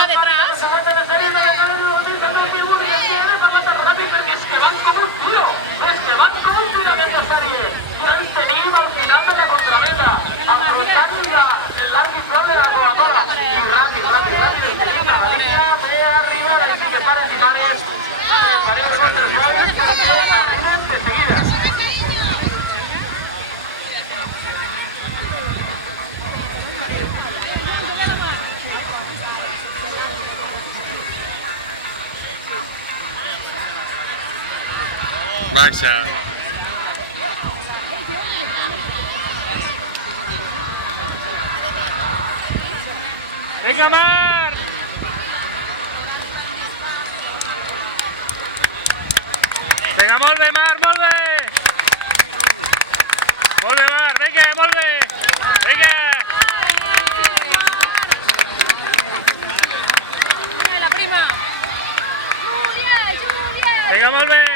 uno detrás. Marxa. Vinga, Marc! Vinga, molt bé, Marc, molt bé! Molt bé, Marc, vinga, molt bé! Vinga! La prima. Júlia, Júlia! Vinga, molt bé!